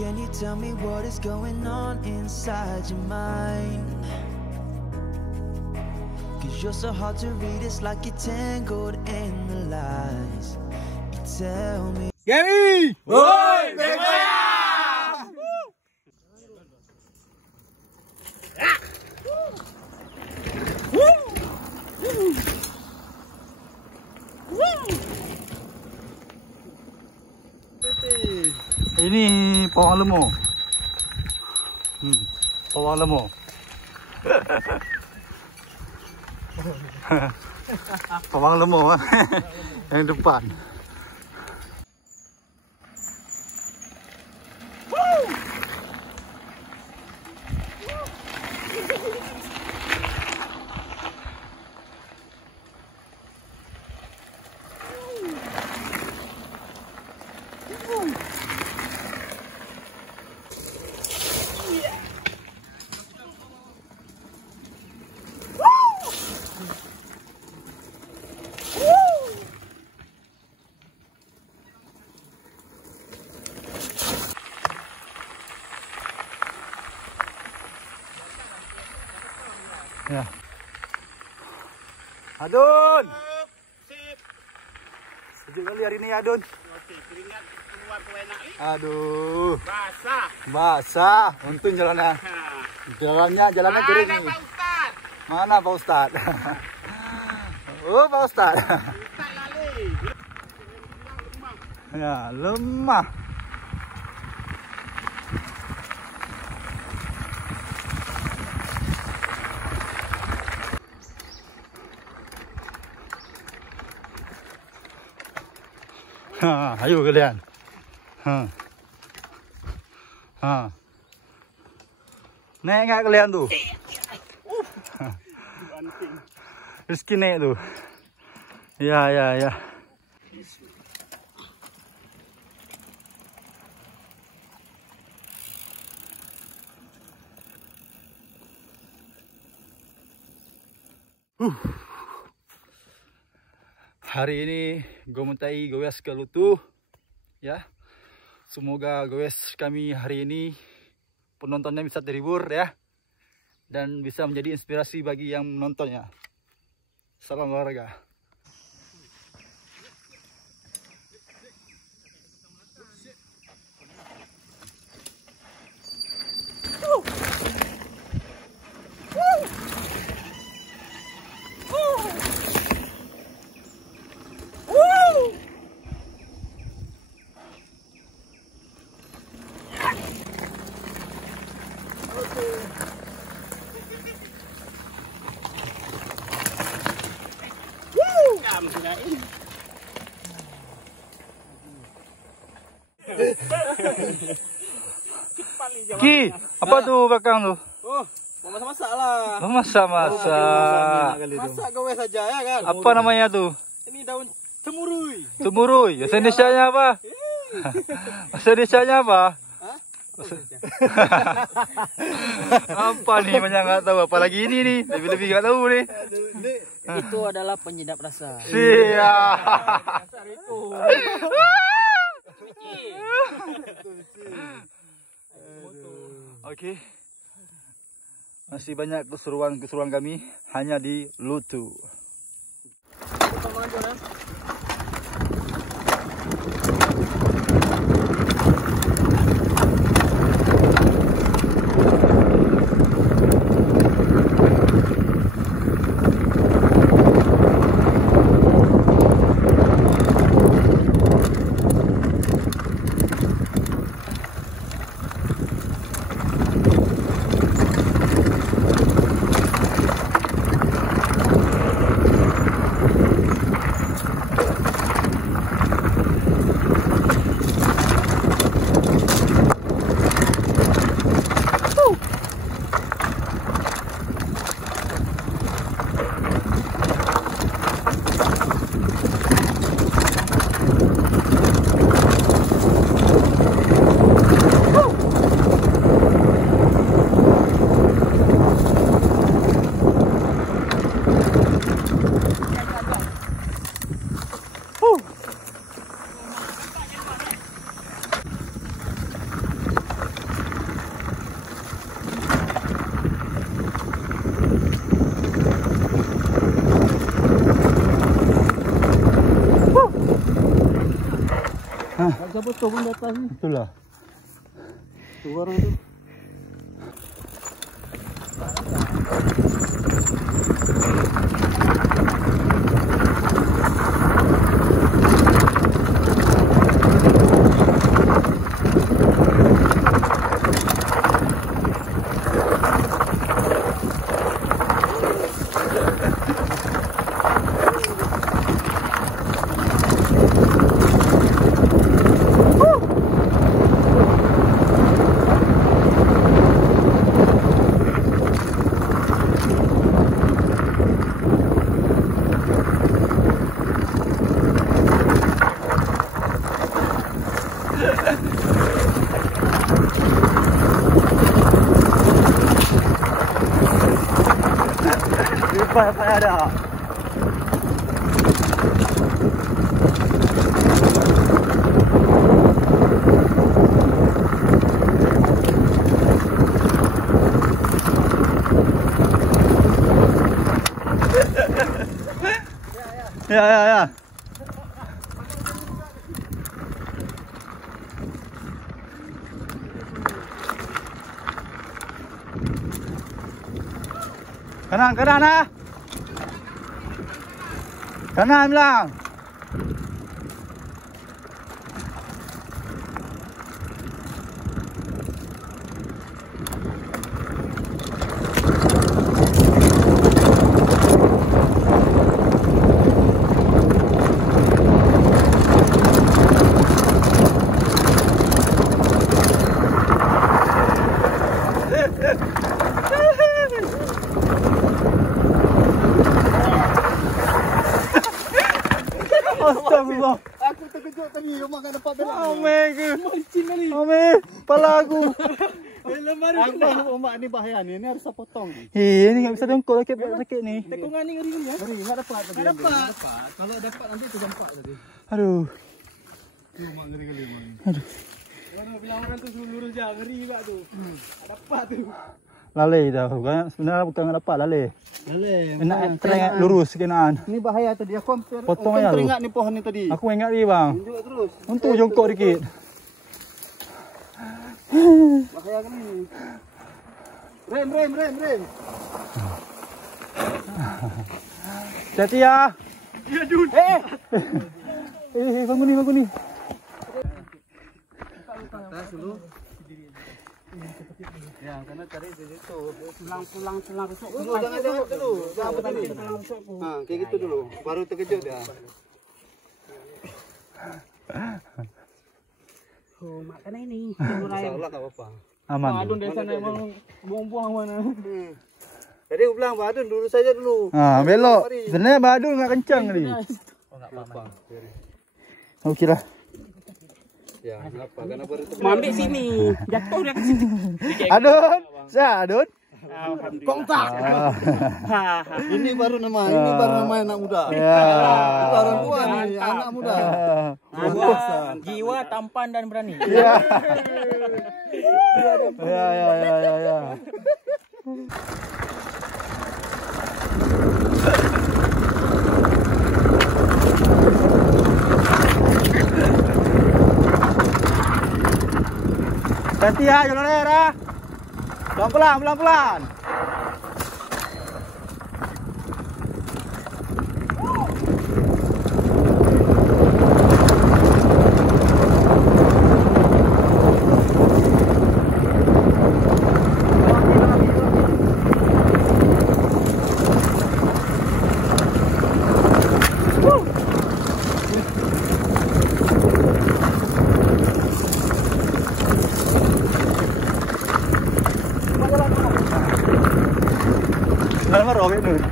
Can you tell me what is going on inside your mind? Cause you're so hard to read, it's like you're tangled in the lies you tell me. Gary! Woi, Begoya! Ini pawang lemur. Pawang lemur. Pawang lemur yang depan. Ya. Adun. Sip. Sejuk kali hari ini Adun. Oke, keringat keluar tuh enak nih. Aduh. Basah. Basah. Untung jalannya. Jalannya kering nih. Pak Ustad? Mana Pak Ustad? Oh, Pak Ustad. Ustad lali. Ya, lemah. Ayo kalian. Naik nggak kalian tuh? Rizky naik tuh. Ya. Hari ini gue mentai goes ke Lutu, ya. Semoga goes kami hari ini penontonnya bisa terhibur ya, dan bisa menjadi inspirasi bagi yang menontonnya. Salam olahraga. Ki, apa tuh belakang tuh? Oh, mau masak-masak lah. Oh, masak. Masak goes saja ya kan. Apa namanya tuh? Ini daun temurui. Tumurui. Bahasa Indonesianya apa? Bahasa Indonesianya apa? Apa nih, banyak nggak tahu. Apalagi ini nih, lebih nggak tahu nih. Itu adalah penyedap rasa. Siap. Oke. Masih banyak keseruan kami hanya di Lutu. Nggak bisa foto pun di atas nih. Betul lah. Tuh orang tuh. Apa ada? Ya. Kanan ah. Kanan bilang. Astagfirullah. Aku terkejut tadi, Mak kan dapat berak. Mancing kali. Kepala aku. Aku Mak ni bahaya ni, ni harus potong. Ini enggak bisa dongkol sakit ni. Tekungan ni ngeri kan? Ngeri, enggak dapat tadi. Enggak dapat. Kalau dapat nanti terdampak tadi. Aduh. Mak ngeri kali Mak. Aduh. Orang bilang orang tu suruh lurus je, ngeri juga tu. Dapat tu. Lalai dah. Sebenarnya bukan enggak dapat lalai. Boleh. Nak teringat lurus kenaan. Ni bahaya tadi. Aku hampir Potong aja lu. teringat ni pohon ni tadi. Aku ingat ni bang. Tunjuk terus. Untuk jongkok dikit. Bahaya kan ni. Rem. Hati ya. Ya Dun. Bangun ni. Tas dulu. Ya, karena cari di situ. Pulang rusuk. Jangan dulu. Jangan tadi. Kayak gitu dulu. Baru terkejut ya. Oh, makan ini. Insyaallah enggak apa-apa. Aman. Adun dari sana emang buang-buang mana. Jadi aku bilang Badun dulu saja dulu. Belok. Sebenarnya badul enggak kencang tadi. Oh, enggak apa-apa. Okeylah. Ya, kenapa? Karena baru Ambil sini. Jatuh dia ke sini. Adun. Kongtak. Ini baru nama anak muda. Ya. Itu orang tua nih, anak muda. Jiwa tampan dan berani. Ya. Ya. Ganti ya, jalan ya. Pelan-pelan. Lama robek dulu.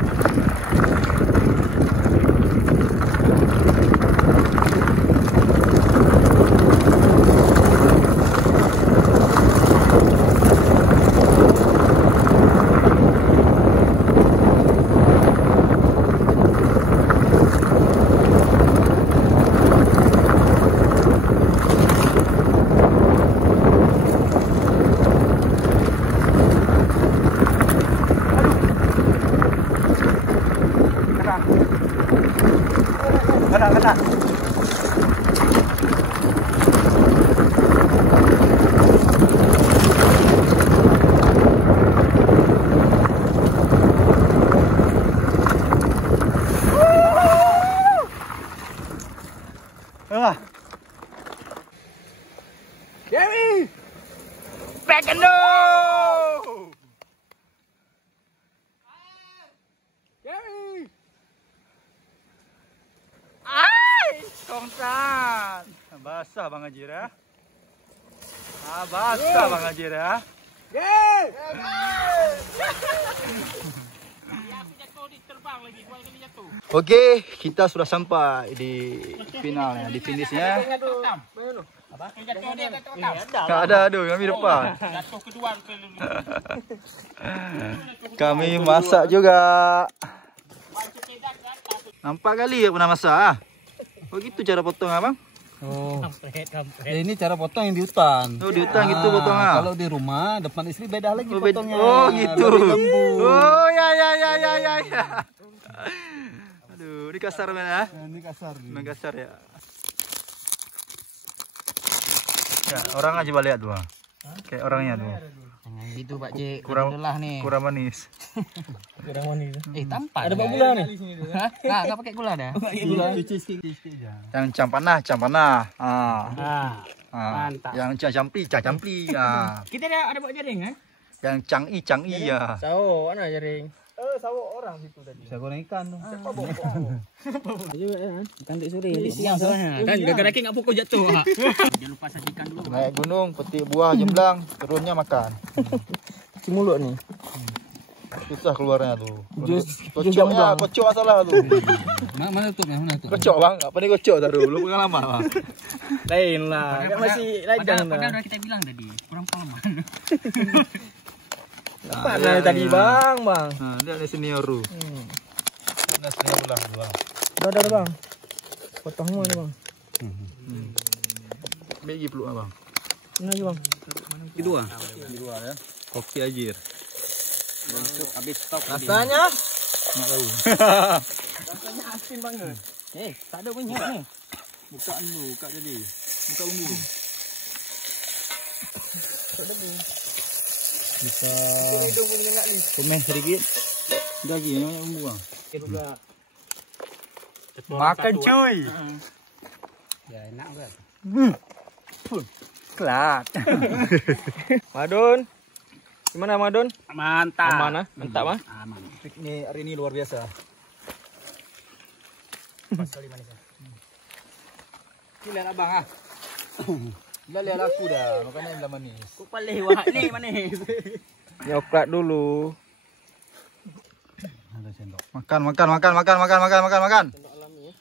Gary! Back and no! Gary! Ay! Kongsan! Basah Bang Ajir ya. Basah Bang Ajir ya. Oke, kita sudah sampai di finalnya, di finishnya. Nggak ada, aduh, kami depan. Kami masak juga. Nampak kali ya pernah masak. Begitu cara potong abang? Oh. Ini cara potong yang di hutan. Oh, di hutan gitu potongnya. Kalau di rumah depan istri beda lagi potongnya. Oh, gitu. Oh, ya. Aduh, ini kasar mana? Ini kasar. Ini kasar ya. Ya, orang aja balik tuh. Kayak orangnya tuh. Itu Pak C, kurang nih. Kurang manis. Kurang manis. Tampan. Ada Pak gula nih. Hah? Enggak pakai gula dah. Gula cuci sedikit aja. Yang campana. Mantap. Yang campi. Kita ada Pak jaring kan? Yang cangi ya. Sawo, mana jaring? Sawo orang situ tadi. Bisa goreng ikan tuh. Ikan tik suri. Siang soalnya. Kan gara-gara enggak pukul jatuh. Jangan lupa sajikan dulu. Naik gunung, petik buah jemblang, turunnya makan. Cuci mulut nih. Susah keluarnya tuh. Jemblang. Kocok masalah tuh. Mana tutupnya? Mana tutup? Kocok bang, apa nih kocok taruh? Belum pengalaman bang. Lain lah. Kan masih lajang. Padahal udah kita bilang tadi, kurang pengalaman. Mana tadi bang? Nah, dia ada senior tuh. Nah, senior ulang bang. Udah bang. Potong semua nih bang. Bagi peluk bang. Mana lagi bang? Dua ya. Kopi Ajir. Habis stok. Rasanya? Nggak tahu. Rasanya asin banget. Tak ada minyak nih. Buka dulu, buka jadi. Buka bumbu. Bisa. Tumis sedikit. Lagi banyak bumbu bang. Juga. Makan cuy. Ya enak kan. Kelat. Madun. Gimana Madun? Mantap. Aman ah? Mantap ah? Aman. Piknik hari ini luar biasa. Pas kali manis. Lihat abang ah. Lihat aku dah, makanya yang manis. Kok palih wah ni manis. Nyoklat dulu. Ada sendok. Makan. Sendok alami ya.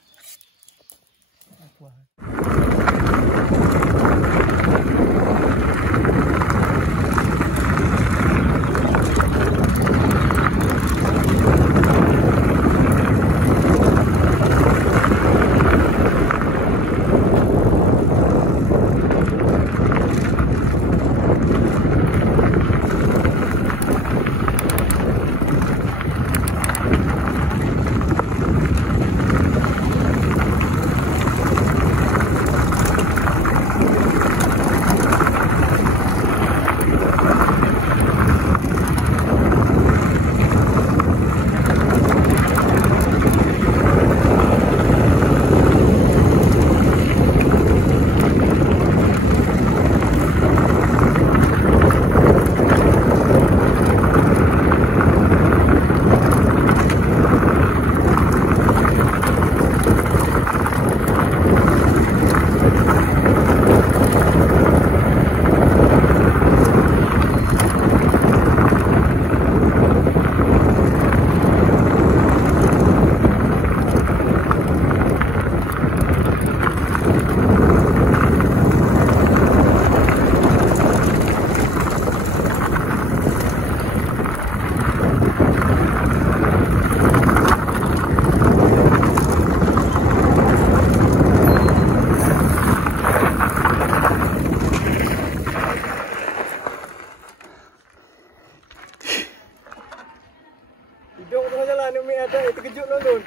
Hidung tengah jalan, Umi ada, terkejut nonton.